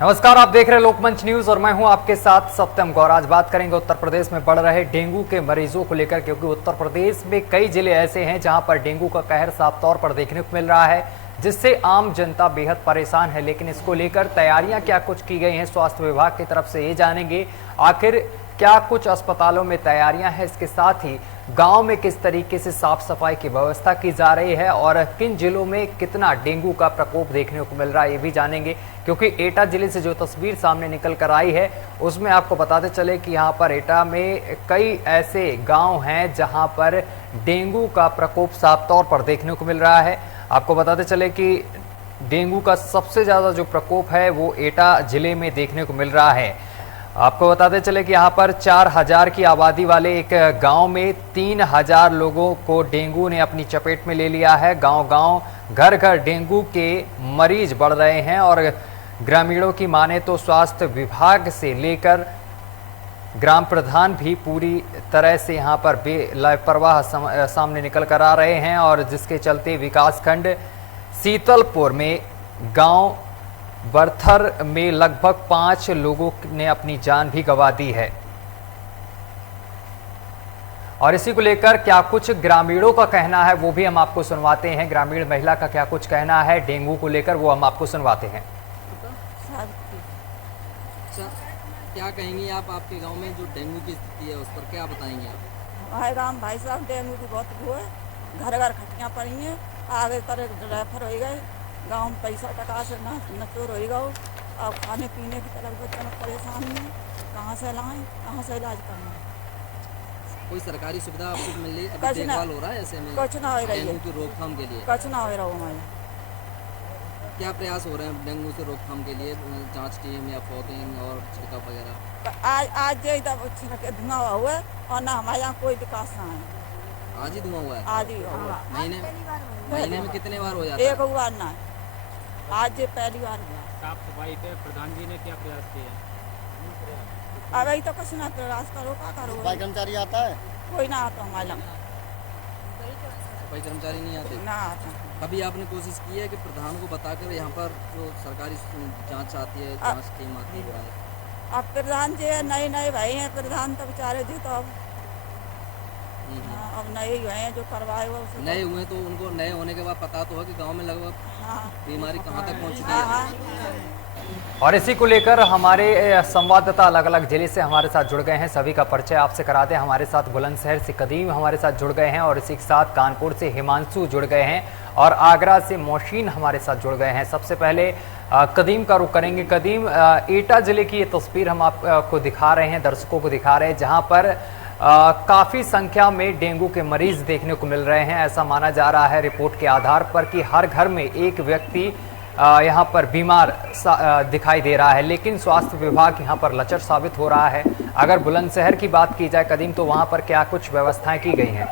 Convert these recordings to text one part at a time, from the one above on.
नमस्कार, आप देख रहे हैं लोकमंच न्यूज और मैं हूं आपके साथ सत्यम गौर। आज बात करेंगे उत्तर प्रदेश में बढ़ रहे डेंगू के मरीजों को लेकर, क्योंकि उत्तर प्रदेश में कई जिले ऐसे हैं जहां पर डेंगू का कहर साफ तौर पर देखने को मिल रहा है, जिससे आम जनता बेहद परेशान है। लेकिन इसको लेकर तैयारियां क्या कुछ की गई हैं स्वास्थ्य विभाग की तरफ से, ये जानेंगे। आखिर क्या कुछ अस्पतालों में तैयारियां हैं, इसके साथ ही गांव में किस तरीके से साफ सफाई की व्यवस्था की जा रही है और किन जिलों में कितना डेंगू का प्रकोप देखने को मिल रहा है, ये भी जानेंगे। क्योंकि एटा जिले से जो तस्वीर सामने निकल कर आई है उसमें आपको बताते चले कि यहाँ पर एटा में कई ऐसे गांव हैं जहां पर डेंगू का प्रकोप साफ तौर पर देखने को मिल रहा है। आपको बताते चले कि डेंगू का सबसे ज़्यादा जो प्रकोप है वो एटा जिले में देखने को मिल रहा है। आपको बताते चले कि यहाँ पर 4000 की आबादी वाले एक गांव में 3000 लोगों को डेंगू ने अपनी चपेट में ले लिया है। गांव-गांव, घर-घर डेंगू के मरीज बढ़ रहे हैं और ग्रामीणों की माने तो स्वास्थ्य विभाग से लेकर ग्राम प्रधान भी पूरी तरह से यहाँ पर लापरवाह सामने निकल कर आ रहे हैं, और जिसके चलते विकासखंड सीतलपुर में गांव बरथर में लगभग 5 लोगों ने अपनी जान भी गंवा दी है। और इसी को लेकर क्या कुछ ग्रामीणों का कहना है वो भी हम आपको सुनवाते हैं। ग्रामीण महिला का क्या कुछ कहना है डेंगू को लेकर वो हम आपको सुनवाते हैं। अच्छा, क्या कहेंगी आप? आपके गांव में जो डेंगू की स्थिति है उस पर क्या बताएंगे आप? हमारे गाँव भाई साहब डेंगू की बहुत वो है, घर घर खटियाँ पड़ी हैं, आगे तरह रेफर हो गए, गाँव में पैसा टका से न चोर हो गए। अब खाने पीने की तरफ बच्चों में परेशान हैं, कहाँ से लाएं, कहाँ से इलाज कराएं। कोई सरकारी सुविधा आपको मिल रही है? अभी देखभाल हो रहा है ऐसे में? कुछ ना हो रही है डेंगू की रोकथाम के लिए कुछ ना हो रहा हमारे। क्या प्रयास हो रहे हैं डेंगू से रोकथाम के लिए? जांच टीम या फॉगिंग और छिड़काव वगैरह? आज जो इधर धुआं हुआ है और ना हमारे यहाँ कोई विकास ना है। आज ही धुआं हुआ है? आज ही हुआ। महीने में कितने बार हो जाता है? एक बार ना, आज ये पहली बार हुआ। साफ सफाई पे प्रधान जी ने क्या प्रयास किया? अभी तो कुछ ना प्रयास करो, क्या करो। सफाई कर्मचारी आता है? कोई ना आता हमारे यहाँ, सफाई कर्मचारी नहीं आते? ना आता। कभी आपने कोशिश की है कि प्रधान को बताकर यहाँ पर जो सरकारी जांच आती है, जांच टीम आती है? अब प्रधान जी नए नए भाई हैं, प्रधान तो बेचारे जी तो अब नए हुए हैं जो करवाए हुए नए हुए तो उनको नए होने के बाद पता तो है कि गांव में लगभग बीमारी कहाँ तक पहुँच चुकी है। और इसी को लेकर हमारे संवाददाता अलग अलग जिले से हमारे साथ जुड़ गए हैं। सभी का परिचय आपसे कराते हैं। हमारे साथ बुलंदशहर से कदीम हमारे साथ जुड़ गए हैं और इसी के साथ कानपुर से हिमांशु जुड़ गए हैं और आगरा से मोशीन हमारे साथ जुड़ गए हैं। सबसे पहले कदीम का रुख करेंगे। कदीम, एटा जिले की ये तस्वीर हम आपको दिखा रहे हैं, दर्शकों को दिखा रहे हैं, जहाँ पर काफ़ी संख्या में डेंगू के मरीज देखने को मिल रहे हैं। ऐसा माना जा रहा है रिपोर्ट के आधार पर कि हर घर में एक व्यक्ति यहाँ पर बीमार दिखाई दे रहा है, लेकिन स्वास्थ्य विभाग यहाँ पर लचर साबित हो रहा है। अगर बुलंदशहर की बात की जाए कदीम, तो वहाँ पर क्या कुछ व्यवस्थाएं की गई हैं?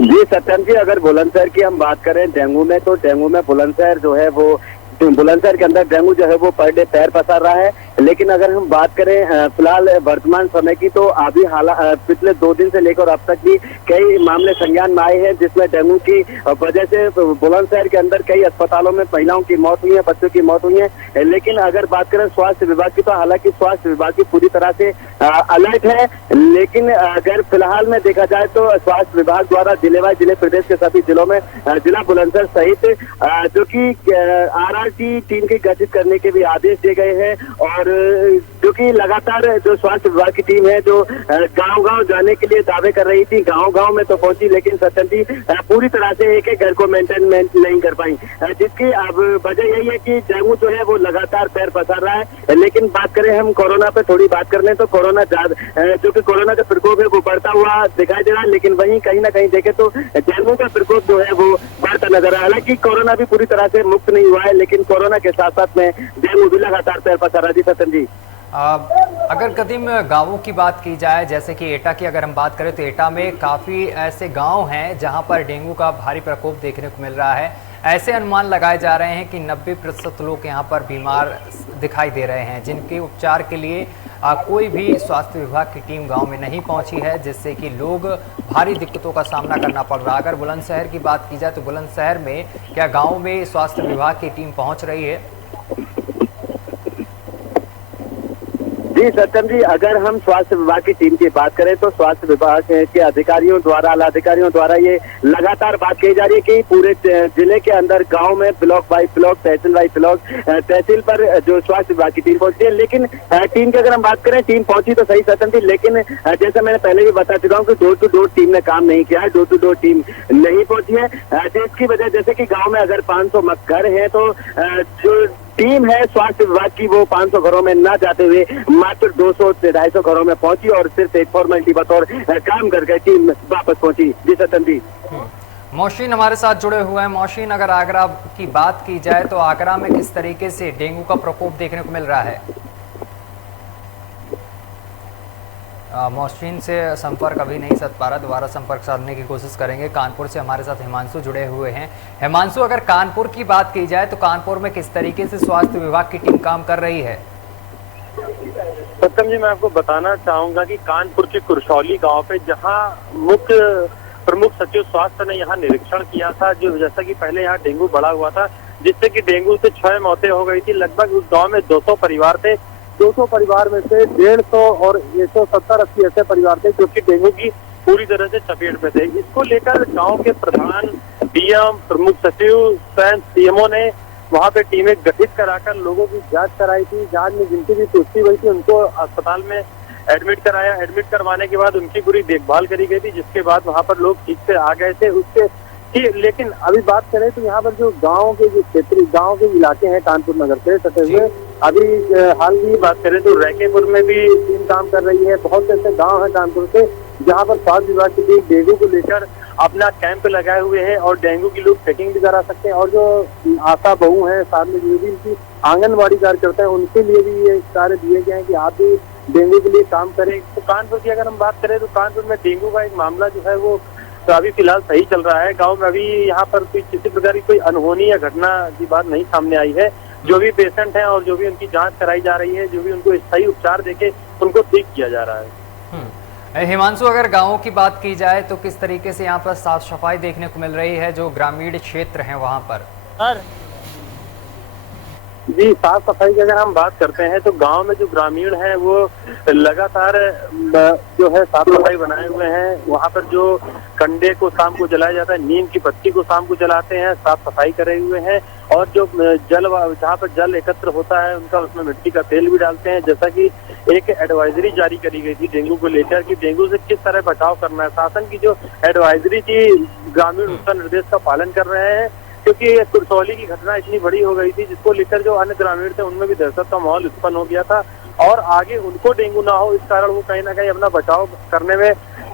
जी सत्यम जी, अगर बुलंदशहर की हम बात करें डेंगू में, तो डेंगू में बुलंदशहर जो है वो बुलंदशहर के अंदर डेंगू जो है वो पर डे पैर पसार रहा है। लेकिन अगर हम बात करें फिलहाल वर्तमान समय की, तो अभी पिछले 2 दिन से लेकर अब तक भी कई मामले संज्ञान में आए हैं, जिसमें डेंगू की वजह से बुलंदशहर के अंदर कई अस्पतालों में महिलाओं की मौत हुई है, बच्चों की मौत हुई है। लेकिन अगर बात करें स्वास्थ्य विभाग की, तो हालांकि स्वास्थ्य विभाग की पूरी तरह से अलर्ट है। लेकिन अगर फिलहाल में देखा जाए तो स्वास्थ्य विभाग द्वारा जिलेवार जिले प्रदेश के सभी जिलों में जिला बुलंदशहर सहित जो की RRT टीम की गठित करने के भी आदेश दिए गए हैं। और जो कि लगातार जो स्वास्थ्य विभाग की टीम है जो गांव-गांव जाने के लिए दावे कर रही थी, गांव-गांव में तो पहुंची, लेकिन सत्यम जी पूरी तरह से एक घर को मेंटेनमेंट नहीं कर पाई, जिसकी अब वजह यही है कि डेंगू जो है वो लगातार पैर पसार रहा है। लेकिन बात करें हम कोरोना पे थोड़ी बात कर लें, तो कोरोना जो कि कोरोना का प्रकोप है वो बढ़ता हुआ दिखाई दे रहा है। लेकिन वहीं कहीं ना कहीं देखे तो डेंगू का प्रकोप जो है वो बढ़ता नजर आ रहा है। हालांकि कोरोना भी पूरी तरह से मुक्त नहीं हुआ है, लेकिन कोरोना के साथ साथ में डेंगू भी लगातार पैर पसार रहा है। जी सत्यम जी, अगर कदीम गांवों की बात की जाए, जैसे कि एटा की अगर हम बात करें, तो एटा में काफ़ी ऐसे गांव हैं जहां पर डेंगू का भारी प्रकोप देखने को मिल रहा है। ऐसे अनुमान लगाए जा रहे हैं कि 90% लोग यहां पर बीमार दिखाई दे रहे हैं, जिनके उपचार के लिए कोई भी स्वास्थ्य विभाग की टीम गांव में नहीं पहुंची है, जिससे कि लोग भारी दिक्कतों का सामना करना पड़ रहा है। अगर बुलंदशहर की बात की जाए तो बुलंदशहर में क्या गांव में स्वास्थ्य विभाग की टीम पहुंच रही है? जी सत्यम जी, अगर हम स्वास्थ्य विभाग की टीम की बात करें तो स्वास्थ्य विभाग के अधिकारियों द्वारा, आला अधिकारियों द्वारा ये लगातार बात कही जा रही है कि पूरे जिले के अंदर गांव में ब्लॉक बाई ब्लॉक, तहसील बाई ब्लॉक, तहसील पर जो स्वास्थ्य विभाग की टीम पहुंचती है। लेकिन टीम की अगर हम बात करें, टीम पहुंची तो सही सत्यम जी, लेकिन जैसा मैंने पहले भी बता चुका हूँ कि डोर टू डोर टीम ने काम नहीं किया है, डोर टू डोर टीम नहीं पहुंची है। जिसकी वजह, जैसे कि गाँव में अगर 500 घर है तो जो टीम है स्वास्थ्य विभाग की वो 500 घरों में न जाते हुए मात्र 200 से 250 घरों में पहुंची और सिर्फ एक फॉर्मेलिटी बतौर काम करके टीम वापस पहुंची। जी सत्यम जी। मोहसिन हमारे साथ जुड़े हुए हैं। मोहसिन, अगर आगरा की बात की जाए तो आगरा में किस तरीके से डेंगू का प्रकोप देखने को मिल रहा है? मोहसिन से संपर्क अभी नहीं साध पा रहा, दोबारा संपर्क साधने की कोशिश करेंगे। कानपुर से हमारे साथ हिमांशु जुड़े हुए हैं। हिमांशु, अगर कानपुर की बात की जाए तो कानपुर में किस तरीके से स्वास्थ्य विभाग की टीम काम कर रही है? सत्यम जी, मैं आपको बताना चाहूंगा कि कानपुर के कुरशौली गांव पे जहां मुख्य प्रमुख सचिव स्वास्थ्य ने यहाँ निरीक्षण किया था, जो जैसा कि पहले यहाँ डेंगू बढ़ा हुआ था, जिससे कि डेंगू से 6 मौतें हो गई थी। लगभग उस गांव में 200 परिवार थे। 200 परिवार में से 150 और 170-80 ऐसे परिवार थे जो कि डेंगू की पूरी तरह से चपेट में थे। इसको लेकर गांव के प्रधान, डीएम, प्रमुख सचिव, स्वयं सीएमओ ने वहां पे टीमें गठित कराकर लोगों की जांच कराई थी। जांच में जिनकी भी पुष्टि हुई थी उनको अस्पताल में एडमिट कराया। एडमिट करवाने के बाद उनकी पूरी देखभाल करी गई थी, जिसके बाद वहां पर लोग ठीक से आ गए थे उसके। लेकिन अभी बात करें तो यहाँ पर जो गाँव के जो क्षेत्रीय गाँव के इलाके हैं कानपुर नगर से सटे हुए, अभी हाल की बात करें तो रैकेपुर में भी टीम काम कर रही है। बहुत से ऐसे गांव हैं कानपुर से जहां पर स्वास्थ्य विभाग की टीम डेंगू को लेकर अपना कैंप लगाए हुए हैं और डेंगू की लोग चेकिंग भी करा सकते हैं। और जो आशा बहू है, साथ में जो भी इनकी आंगनबाड़ी कार्यकर्ता है, उनके लिए भी ये कार्य दिए गए हैं कि आप भी डेंगू के लिए काम करें। तो कानपुर की अगर हम बात करें तो कानपुर में डेंगू का एक मामला जो है वो तो अभी फिलहाल सही चल रहा है। गाँव में अभी यहाँ पर किसी प्रकार की कोई अनहोनी या घटना की बात नहीं सामने आई है। जो भी पेशेंट हैं और जो भी उनकी जांच कराई जा रही है, जो भी उनको सही उपचार देके उनको ठीक किया जा रहा है। हिमांशु, अगर गांवों की बात की जाए तो किस तरीके से यहाँ पर साफ सफाई देखने को मिल रही है जो ग्रामीण क्षेत्र हैं वहाँ पर? जी, साफ सफाई की अगर हम बात करते हैं तो गांव में जो ग्रामीण हैं वो लगातार जो है साफ सफाई बनाए हुए हैं। वहां पर जो कंडे को शाम को जलाया जाता है, नीम की पत्ती को शाम को जलाते हैं, साफ सफाई करे हुए हैं। और जो जल, जहाँ पर जल एकत्र होता है उनका उसमें मिट्टी का तेल भी डालते हैं। जैसा कि एक एडवाइजरी जारी करी गई थी डेंगू को लेकर कि डेंगू से किस तरह बचाव करना है। शासन की जो एडवाइजरी थी, ग्रामीण उसका निर्देश का पालन कर रहे हैं, क्योंकि कुरसौली की घटना इतनी बड़ी हो गई थी जिसको लेकर जो अन्य ग्रामीण थे उनमें भी दहशत का माहौल उत्पन्न हो गया था और आगे उनको डेंगू ना हो, इस कारण वो कहीं ना कहीं अपना बचाव करने में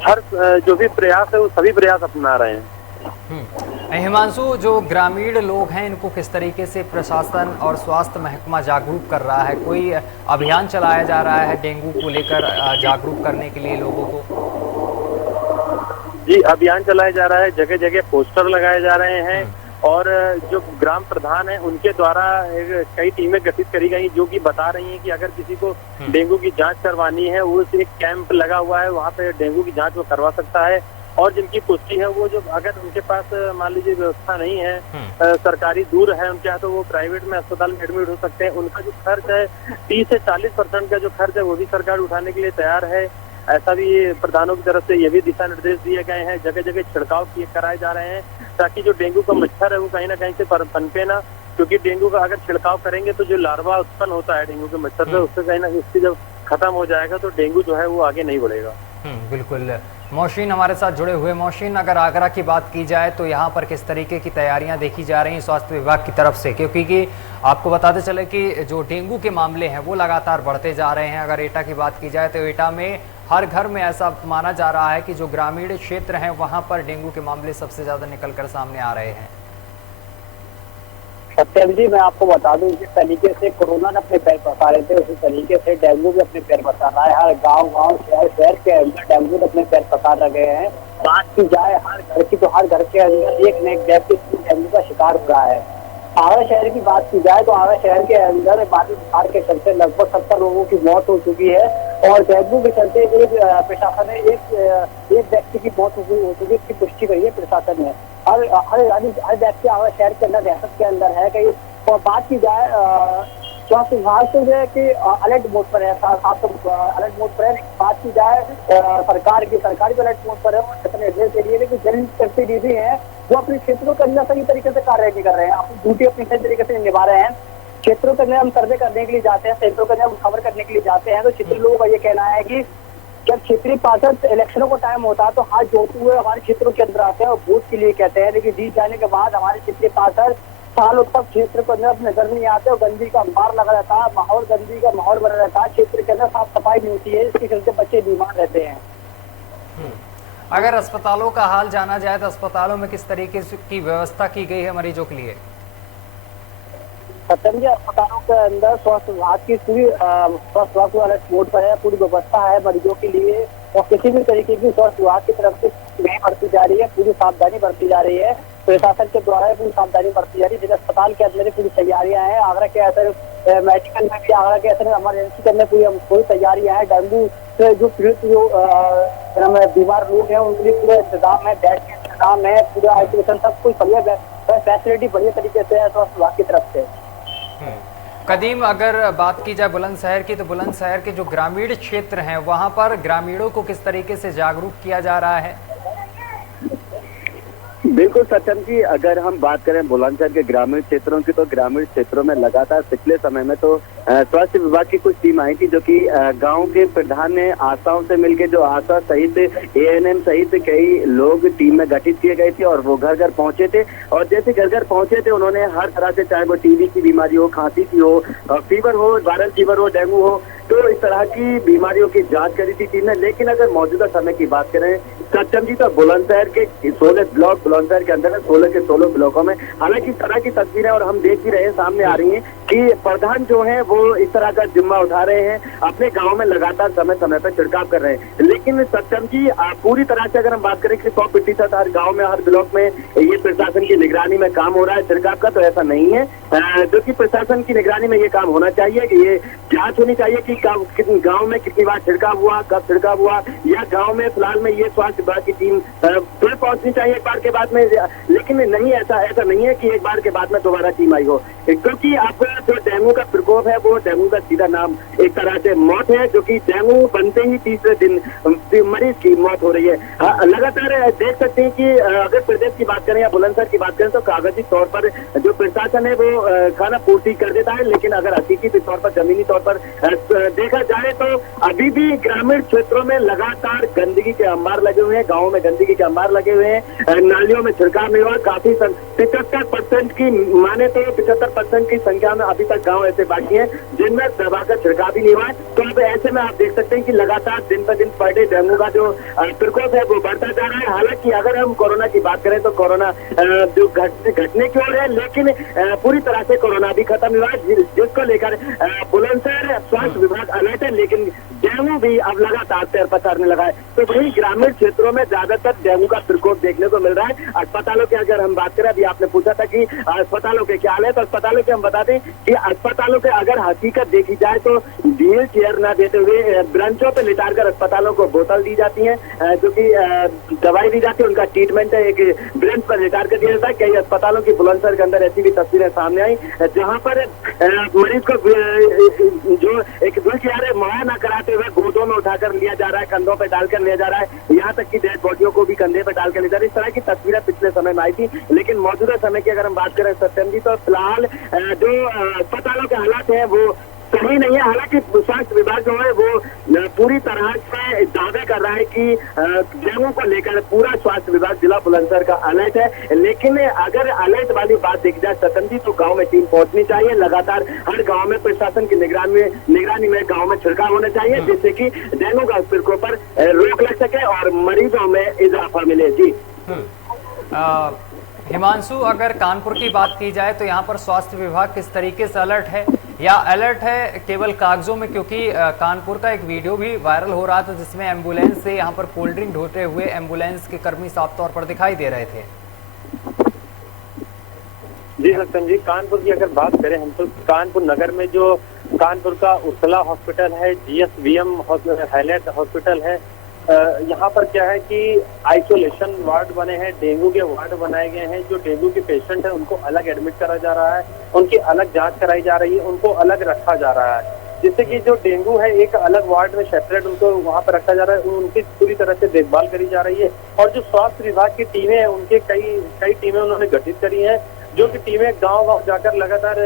हर जो भी प्रयास है वो सभी प्रयास अपना रहे हैं। हिमांशु, जो ग्रामीण लोग हैं इनको किस तरीके से प्रशासन और स्वास्थ्य महकमा जागरूक कर रहा है? कोई अभियान चलाया जा रहा है डेंगू को लेकर जागरूक करने के लिए लोगों को? जी, अभियान चलाया जा रहा है, जगह जगह पोस्टर लगाए जा रहे हैं और जो ग्राम प्रधान है उनके द्वारा कई टीमें गठित करी गई जो कि बता रही हैं कि अगर किसी को डेंगू की जांच करवानी है, वो एक कैंप लगा हुआ है, वहाँ पे डेंगू की जांच वो करवा सकता है। और जिनकी पुष्टि है वो जो अगर उनके पास मान लीजिए व्यवस्था नहीं है, सरकारी दूर है उनके यहाँ, तो वो प्राइवेट में अस्पताल में एडमिट हो सकते हैं। उनका जो खर्च है 30 से 40% का जो खर्च है वो भी सरकार उठाने के लिए तैयार है। ऐसा भी प्रधानों की तरफ से ये भी दिशा निर्देश दिए गए हैं। जगह जगह छिड़काव किए कराए जा रहे हैं ताकि जो डेंगू का मच्छर है वो कहीं ना कहीं से पनपे ना, क्योंकि डेंगू का अगर छिड़काव करेंगे तो जो लार्वा उत्पन्न होता है डेंगू के मच्छर से, उससे कहीं ना इसकी जब खत्म हो जाएगा तो डेंगू जो है वो आगे नहीं बढ़ेगा। बिल्कुल। मोहसिन हमारे साथ जुड़े हुए। मोहसिन, अगर आगरा की बात की जाए तो यहाँ पर किस तरीके की तैयारियां देखी जा रही हैं स्वास्थ्य विभाग की तरफ से? क्योंकि आपको बताते चले कि जो डेंगू के मामले हैं वो लगातार बढ़ते जा रहे हैं। अगर एटा की बात की जाए तो एटा में हर घर में ऐसा माना जा रहा है कि जो ग्रामीण क्षेत्र हैं वहाँ पर डेंगू के मामले सबसे ज्यादा निकल कर सामने आ रहे हैं। सत्यम जी, मैं आपको बता दूं जिस तरीके से कोरोना ने अपने पैर पसारे थे उसी तरीके से डेंगू भी अपने पैर पसार रहा है। हर गांव शहर के अंदर डेंगू ने अपने पैर पसार रखे हैं। बात की जाए हर घर की तो हर घर के अंदर एक न एक व्यक्ति डेंगू का शिकार हो रहा है। आगरा शहर की बात की जाए तो आगरा शहर के अंदर बारिश बुखार के चलते लगभग 70 लोगों की मौत हो चुकी है और डेंगू के चलते एक प्रशासन ने एक व्यक्ति की मौत हो चुकी है, इसकी पुष्टि करी है प्रशासन ने। हर व्यक्ति आगरा शहर के अंदर दहशत के अंदर है। कहीं और बात की जाए स्वास्थ्य विभाग तो जो है कि अलर्ट मोड पर है, साफ अलर्ट मोड पर है। बात की जाए सरकार भी अलर्ट मोड पर है और अपने निर्देश दे रही है, लेकिन जन प्रतिनिधि है वो अपने क्षेत्रों के अंदर सही तरीके से कार्य नहीं कर रहे हैं, अपनी ड्यूटी अपनी सही तरीके से निभा रहे हैं। क्षेत्रों के अंदर हम सर्वे करने के लिए जाते हैं, क्षेत्रों के अंदर हम खबर करने के लिए जाते हैं, तो क्षेत्रीय लोगों का ये कहना है कि जब क्षेत्रीय पार्षद इलेक्शनों का टाइम होता है तो हाथ जोड़ते हुए हमारे क्षेत्रों के अंदर आते हैं और वोट के लिए कहते हैं, लेकिन जीत जाने के बाद हमारे क्षेत्रीय पार्षद सालों तक क्षेत्र के अंदर नजर नहीं आते और गंदगी का अंबार लगा रहता है, गंदगी का माहौल बना रहता है, क्षेत्र के अंदर साफ सफाई नहीं होती है, इसके चलते बच्चे बीमार रहते हैं। अगर अस्पतालों का हाल जाना जाए तो अस्पतालों में किस तरीके की व्यवस्था की गई है मरीजों के लिए? सत्यम जी, अस्पतालों के अंदर स्वास्थ्य विभाग की पूरी स्वास्थ्य विभाग अलर्ट मोड पर है, पूरी व्यवस्था है मरीजों के लिए और किसी भी तरीके की स्वास्थ्य विभाग की तरफ से नहीं बरती जा रही है, पूरी सावधानी बरती जा रही है, प्रशासन के द्वारा पूरी सावधानी बरती जा रही है। जिस अस्पताल के अंदर पूरी तैयारियां हैं, आगरा के अंदर मेडिकल में भी, आगरा के अंदर इमरजेंसी के अंदर पूरी तैयारियां हैं। डेंगू से जो पीड़ित बीमार लोग हैं उनके लिए पूरा इंतजाम है, बेड का इंतजाम है, पूरा आइसोलेशन सब कुछ बढ़िया फैसिलिटी बढ़िया तरीके से है स्वास्थ्य विभाग की तरफ से। कदीम, अगर बात की जाए बुलंदशहर की तो बुलंदशहर के जो ग्रामीण क्षेत्र हैं वहां पर ग्रामीणों को किस तरीके से जागरूक किया जा रहा है? बिल्कुल सत्यम जी, अगर हम बात करें बुलंदशहर के ग्रामीण क्षेत्रों की तो ग्रामीण क्षेत्रों में लगातार पिछले समय में तो स्वास्थ्य विभाग की कुछ टीम आई थी जो कि गांव के प्रधान ने आशाओं से मिलकर जो आशा सहित एएनएम सहित कई लोग टीम में गठित किए गए थे और वो घर घर पहुंचे थे और जैसे घर घर पहुंचे थे उन्होंने हर तरह से, चाहे वो टीबी की बीमारी हो, खांसी की हो, फीवर हो, वायरल फीवर हो, डेंगू हो, तो इस तरह की बीमारियों की जांच करी थी टीम ने। लेकिन अगर मौजूदा समय की बात करें सत्यम जी तो बुलंदशहर के 16 ब्लॉक, बुलंदशहर के अंदर 16 के 16 ब्लॉकों में हालांकि इस तरह की तस्वीरें और हम देख भी रहे हैं, सामने आ रही हैं कि प्रधान जो है वो इस तरह का जिम्मा उठा रहे हैं, अपने गांव में लगातार समय समय पर छिड़काव कर रहे हैं। लेकिन सत्यम जी पूरी तरह से अगर हम बात करें कि 100% हर गाँव में, हर ब्लॉक में ये प्रशासन की निगरानी में काम हो रहा है छिड़काव का, तो ऐसा नहीं है। जो कि प्रशासन की निगरानी में ये काम होना चाहिए कि ये जांच होनी चाहिए कि गांव में कितनी बार छिड़काव हुआ, कब छिड़काव हुआ, या गांव में फिलहाल में ये स्वास्थ्य विभाग की टीम फिर पहुंचनी चाहिए एक बार के बाद में। लेकिन नहीं, ऐसा नहीं है कि एक बार के बाद में दोबारा टीम आई हो, क्योंकि अब जो डेंगू का प्रकोप है वो डेंगू का सीधा नाम एक तरह से मौत है, जो कि डेंगू बनते ही तीसरे दिन मरीज की मौत हो रही है। लगातार देख सकते हैं कि अगर प्रदेश की बात करें या बुलंदशहर की बात करें तो कागजी तौर पर जो प्रशासन है वो खाना पूर्ति कर देता है, लेकिन अगर हकीकी तौर पर, जमीनी तौर पर देखा जाए तो अभी भी ग्रामीण क्षेत्रों में लगातार गंदगी के अंबार लगे हुए हैं, गाँव में गंदगी के अंबार लगे हुए हैं, नालियों में छिड़काव नहीं हुआ। काफी 75% की माने तो 75% की संख्या में अभी तक गांव ऐसे बाकी हैं जिनमें दवा का छिड़काव भी नहीं हुआ है। तो अब ऐसे में आप देख सकते हैं कि लगातार दिन पर दिन पर डे डेंगू का जो प्रकोप है वो बढ़ता जा रहा है। हालांकि अगर हम कोरोना की बात करें तो कोरोना जो घटने की ओर है, लेकिन पूरी तरह से कोरोना भी खत्म हुआ है, जिसको लेकर बुलंदशहर स्वास्थ्य विभाग अलर्ट है, लेकिन डेंगू भी अब लगातार पैर पसारने लगा है। तो वही ग्रामीण क्षेत्रों में ज्यादातर डेंगू का प्रकोप देखने को मिल रहा है। अस्पतालों की अगर हम बात करें, अभी आपने पूछा था कि अस्पतालों के क्या हाल है, तो अस्पतालों के हम बता दें कि अस्पतालों के अगर हकीकत देखी जाए तो व्हील चेयर न देते हुए ब्रांचों पे लिटार कर अस्पतालों को बोतल दी जाती है, जो कि दवाई दी जाती है, उनका ट्रीटमेंट है एक ब्रांच पर लिटार कर दिया जाता है। कई अस्पतालों की बुलंदशहर के अंदर ऐसी भी तस्वीरें सामने आई जहाँ पर मरीज को जो एक व्हील चेयर है मुहैया न कराते हुए गोदों में उठाकर लिया जा रहा है, कंधों पे डालकर लिया जा रहा है, यहाँ तक कि डेड बॉडियों को भी कंधे पे डालकर लिया जा रहा है। इस तरह की तस्वीरें पिछले समय में आई थी, लेकिन मौजूदा समय की अगर हम बात करें सत्यम जी तो फिलहाल जो अस्पतालों के हालात हैं वो सही नहीं है। हालांकि स्वास्थ्य विभाग जो है वो पूरी तरह से दावे कर रहा है कि डेंगू को लेकर पूरा स्वास्थ्य विभाग जिला बुलंदशहर का अलर्ट है, लेकिन अगर अलर्ट वाली बात देखी जाए सतन जी तो गांव में टीम पहुंचनी चाहिए, लगातार हर गांव में प्रशासन की निगरानी में गांव में छिड़काव होना चाहिए, जिससे कि डेंगू का प्रकोप पर रोक लग सके और मरीजों में इजाफा मिले। जी हिमांशु, अगर कानपुर की बात की जाए तो यहाँ पर स्वास्थ्य विभाग किस तरीके से अलर्ट है, या अलर्ट है केवल कागजों में? क्योंकि कानपुर का एक वीडियो भी वायरल हो रहा था जिसमें एम्बुलेंस से यहाँ पर कोल्ड ड्रिंक ढोते हुए एम्बुलेंस के कर्मी साफ तौर पर दिखाई दे रहे थे। जी सत्यम जी, कानपुर की अगर बात करें हम तो कानपुर नगर में जो कानपुर का उर्सला हॉस्पिटल है, GSVM हाईलाइट हॉस्पिटल है, यहाँ पर क्या है कि आइसोलेशन वार्ड बने हैं, डेंगू के वार्ड बनाए गए हैं। जो डेंगू के पेशेंट हैं उनको अलग एडमिट करा जा रहा है, उनकी अलग जांच कराई जा रही है, उनको अलग रखा जा रहा है, जिससे कि जो डेंगू है एक अलग वार्ड में सेपरेट उनको वहाँ पर रखा जा रहा है, उनकी पूरी तरह से देखभाल करी जा रही है। और जो स्वास्थ्य विभाग की टीमें हैं उनके कई टीमें उन्होंने गठित करी हैं, जो कि टीमें गाँव जाकर लगातार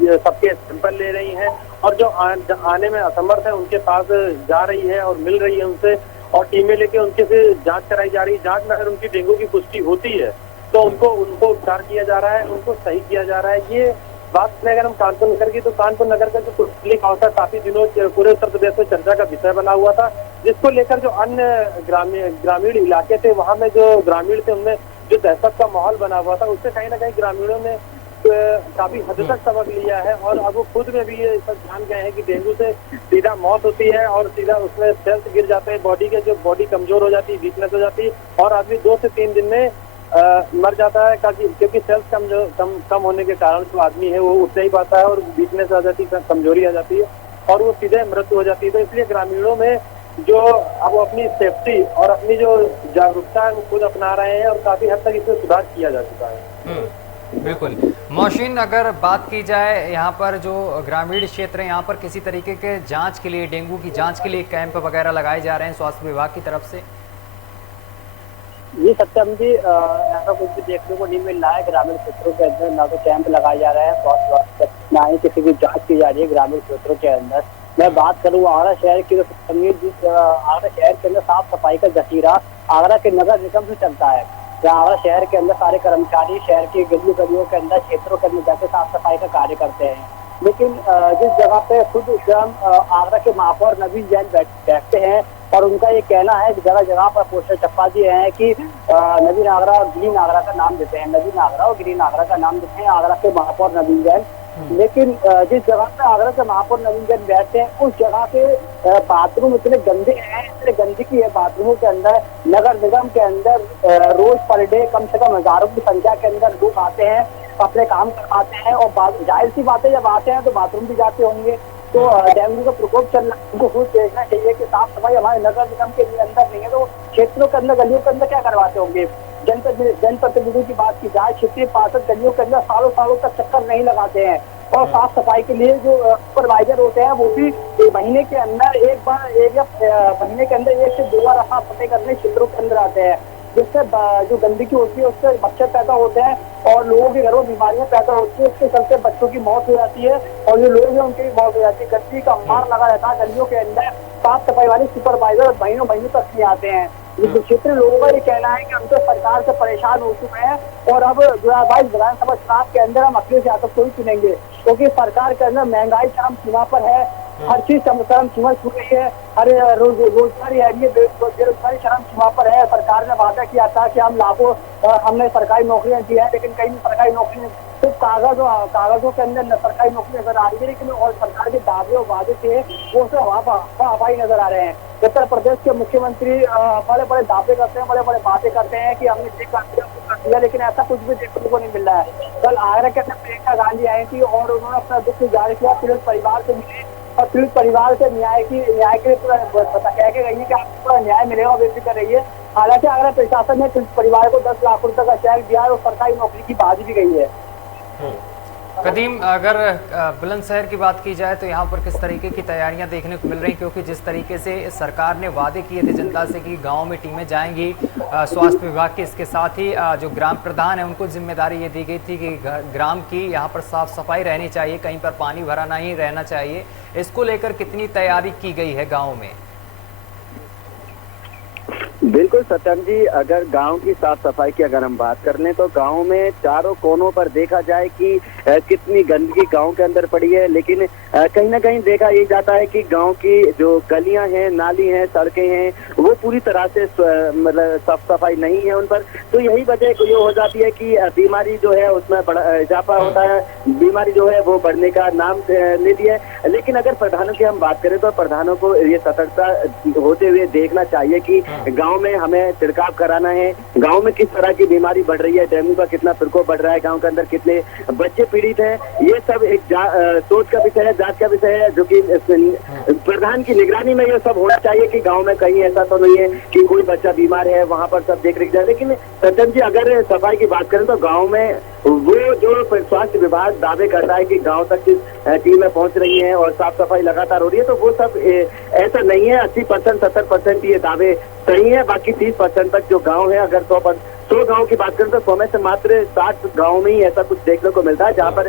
सबके सैंपल ले रही हैं और जो आने में असमर्थ है उनके पास जा रही है और मिल रही है उनसे, और टीमें लेके उनके से जांच कराई जा रही है। जांच में अगर उनकी डेंगू की पुष्टि होती है तो उनको उपचार किया जा रहा है, उनको सही किया जा रहा है। ये बात में अगर हम कानपुर नगर की, तो कानपुर नगर का जो कुर्सली गाँव था काफी दिनों पूरे उत्तर प्रदेश में चर्चा का विषय बना हुआ था, जिसको लेकर जो अन्य ग्रामीण इलाके थे वहाँ में जो ग्रामीण थे उनमें जो दहशत का माहौल बना हुआ था, उससे कहीं ना कहीं ग्रामीणों ने काफी हद तक सबक लिया है और अब वो खुद में भी ये सब जान गए हैं कि डेंगू से सीधा मौत होती है और सीधा उसमें सेल्स गिर जाते हैं बॉडी के, जो बॉडी कमजोर हो जाती है, वीकनेस हो जाती है और आदमी 2 से 3 दिन में मर जाता है, क्योंकि सेल्स कम होने के कारण जो आदमी है वो उठ नहीं पाता है और वीकनेस आ जाती है, कमजोरी आ जाती है और वो सीधे मृत्यु हो जाती है। तो इसलिए ग्रामीणों में जो अब अपनी सेफ्टी और अपनी जो जागरूकता है वो खुद अपना रहे हैं और काफी हद तक इसमें सुधार किया जा चुका है। बिल्कुल। मौशीन, अगर बात की जाए यहाँ पर जो ग्रामीण क्षेत्र है, यहाँ पर किसी तरीके के जांच के लिए, डेंगू की जांच के लिए कैंप वगैरह लगाए जा रहे हैं स्वास्थ्य विभाग की तरफ से? जी सत्यम जी, ऐसा कुछ भी देखने को नहीं मिल रहा है। ग्रामीण क्षेत्रों के अंदर ना तो कैंप लगाए जा रहे हैं स्वास्थ्य, ना ही किसी की जांच की जा रही है ग्रामीण क्षेत्रों के अंदर। मैं बात करूँ आगरा शहर की, तो जिस आगरा शहर के अंदर साफ सफाई का जखीरा आगरा के नगर निगम से चलता है, जहाँ आगरा शहर के अंदर सारे कर्मचारी शहर की गलियों के अंदर क्षेत्रों के अंदर जाकर साफ सफाई का कार्य करते हैं। लेकिन जिस जगह पे खुद स्वयं आगरा के महापौर नवीन जैन बैठते हैं और उनका ये कहना है कि जगह जगह पर पोस्टर छपा दिए हैं कि नवीन आगरा और ग्रीन आगरा का नाम देते हैं, नवीन आगरा और ग्रीन आगरा का नाम देते हैं आगरा के महापौर नवीन जैन। लेकिन जिस जगह पे आगरा के महापौर नवीन जैन बैठते हैं उस जगह के बाथरूम इतने गंदे हैं, इतने गंदगी है बाथरूमों के अंदर। नगर निगम के अंदर रोज पर डे कम से कम हजारों की संख्या के अंदर लोग आते हैं, अपने काम करवाते हैं और जाहिर सी बात है जब आते हैं तो बाथरूम भी जाते होंगे, तो डेंगू का प्रकोप चल रहा है। उनको खुद देखना चाहिए कि साफ सफाई हमारे नगर निगम के अंदर नहीं है तो क्षेत्रों के अंदर गलियों के अंदर क्या करवाते होंगे। जनप्रतिनिधियों की बात की जाए, क्षेत्रीय पार्षद गलियों के अंदर सालों तक चक्कर नहीं लगाते हैं और साफ सफाई के लिए जो सुपरवाइजर होते हैं वो भी महीने के अंदर महीने के अंदर 1 से 2 बार साफ सफाई करने क्षेत्रों के अंदर आते हैं, जिससे जो गंदगी होती है उससे मच्छर पैदा होते हैं और लोगों के घरों में बीमारियां पैदा होती है, उसके चलते बच्चों की मौत हो जाती है और जो लोग हैं उनकी भी मौत हो जाती है। गंदगी का मार लगा रहता है गलियों के अंदर, साफ सफाई वाले सुपरवाइजर महीनों तक नहीं आते हैं। क्षेत्रीय लोगों का ये कहना है कि हम तो सरकार से परेशान हो चुके हैं और अब 2022 विधानसभा चुनाव के अंदर हम अखिलेश यादव को ही चुनेंगे, क्योंकि सरकार के अंदर महंगाई चरम सीमा पर है, हर चीज चरम सीमा छू रही है, हर रोजगारी है, बेरोजगारी चरम सीमा पर है। सरकार ने वादा किया था कि हमने सरकारी नौकरियां दी है, लेकिन कई सरकारी नौकरियां सिर्फ कागजों के अंदर सरकारी नौकरी नजर आ रही है, लेकिन और सरकार के दावे और वादे थे वो सब हवाई नजर आ रहे हैं। उत्तर प्रदेश के मुख्यमंत्री बड़े बड़े दावे करते हैं, बड़े बड़े बातें करते हैं कि हमने ये कर दिया, लेकिन ऐसा कुछ भी देखने को नहीं मिल रहा है। कल आगरा के अंदर प्रियंका गांधी आई थी और उन्होंने अपना दुख जाहिर किया, पीड़ित परिवार से मिले और पीड़ित परिवार से न्याय के लिए पूरा कह के गई है कि आपको पूरा न्याय मिलेगा, बेफिक्र रहिए। हालांकि आगरा प्रशासन ने पीड़ित परिवार को 10 लाख रुपए का चेक दिया और सरकारी नौकरी की बात भी गई है। कदीम, अगर बुलंदशहर की बात की जाए तो यहाँ पर किस तरीके की तैयारियां देखने को मिल रही, क्योंकि जिस तरीके से सरकार ने वादे किए थे जनता से कि गांव में टीमें जाएंगी स्वास्थ्य विभाग की, इसके साथ ही जो ग्राम प्रधान है उनको जिम्मेदारी ये दी गई थी कि ग्राम की यहाँ पर साफ सफाई रहनी चाहिए, कहीं पर पानी भरा नहीं रहना चाहिए, इसको लेकर कितनी तैयारी की गई है गाँव में? बिल्कुल सत्यम जी, अगर गांव की साफ सफाई की अगर हम बात कर लें तो गांव में चारों कोनों पर देखा जाए कि कितनी गंदगी गांव के अंदर पड़ी है, लेकिन कहीं ना कहीं देखा ये जाता है कि गांव की जो गलियां हैं, नाली हैं, सड़कें हैं, वो पूरी तरह से मतलब साफ सफाई नहीं है उन पर। तो यही वजह ये हो जाती है कि बीमारी जो है उसमें इजाफा होता है, बीमारी जो है वो बढ़ने का नाम लेती है। लेकिन अगर प्रधानों की हम बात करें तो प्रधानों को ये सतर्कता होते हुए देखना चाहिए कि गांव में हमें छिड़काव कराना है, गांव में किस तरह की बीमारी बढ़ रही है, डेंगू का कितना प्रकोप बढ़ रहा है, गांव के अंदर कितने बच्चे पीड़ित हैं, ये सब एक सोच का विषय है, जांच का विषय है, जो कि प्रधान की निगरानी में ये सब होना चाहिए कि गांव में कहीं ऐसा तो नहीं है कि कोई बच्चा बीमार है, वहां पर सब देख रेख जाए। लेकिन सज्जन जी, अगर सफाई की बात करें तो गाँव में वो जो स्वास्थ्य विभाग दावे कर रहा है कि गांव तक टीमें पहुंच रही हैं और साफ सफाई लगातार हो रही है, तो वो सब ऐसा नहीं है। 80% 70% ये दावे सही है, बाकी 30% तक जो गांव है, अगर 100 गांव की बात करें तो 100 में से मात्र 60 गांव में ही ऐसा कुछ देखने को मिलता है जहां पर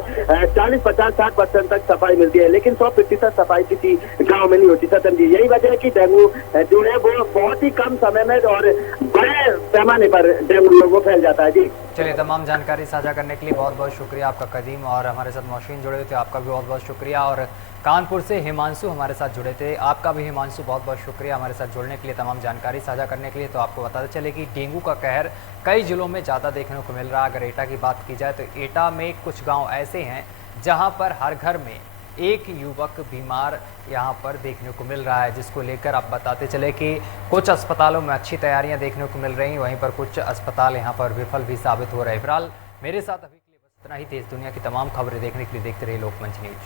40, 50, 60% तक सफाई मिलती है, लेकिन 100% सफाई किसी गांव में नहीं होती। सतन जी, यही वजह है कि डेंगू जो है वो बहुत ही कम समय में और बड़े पैमाने पर डेंगू लोगों फैल जाता है। जी चलिए, तमाम जानकारी साझा करने के लिए बहुत बहुत शुक्रिया आपका कदीम, और हमारे साथ मौशीन जुड़े हुए थे, आपका भी बहुत बहुत शुक्रिया। और कानपुर से हिमांशु हमारे साथ जुड़े थे, आपका भी हिमांशु बहुत बहुत शुक्रिया हमारे साथ जुड़ने के लिए, तमाम जानकारी साझा करने के लिए। तो आपको बताते चले कि डेंगू का कहर कई जिलों में ज़्यादा देखने को मिल रहा है। अगर एटा की बात की जाए तो एटा में कुछ गाँव ऐसे हैं जहाँ पर हर घर में एक युवक बीमार यहाँ पर देखने को मिल रहा है, जिसको लेकर आप बताते चले कि कुछ अस्पतालों में अच्छी तैयारियां देखने को मिल रही, वहीं पर कुछ अस्पताल यहाँ पर विफल भी साबित हो रहे हैं। फिलहाल मेरे साथ अभी के लिए बस इतना ही। देश दुनिया की तमाम खबरें देखने के लिए देखते रहिए लोकमंच न्यूज।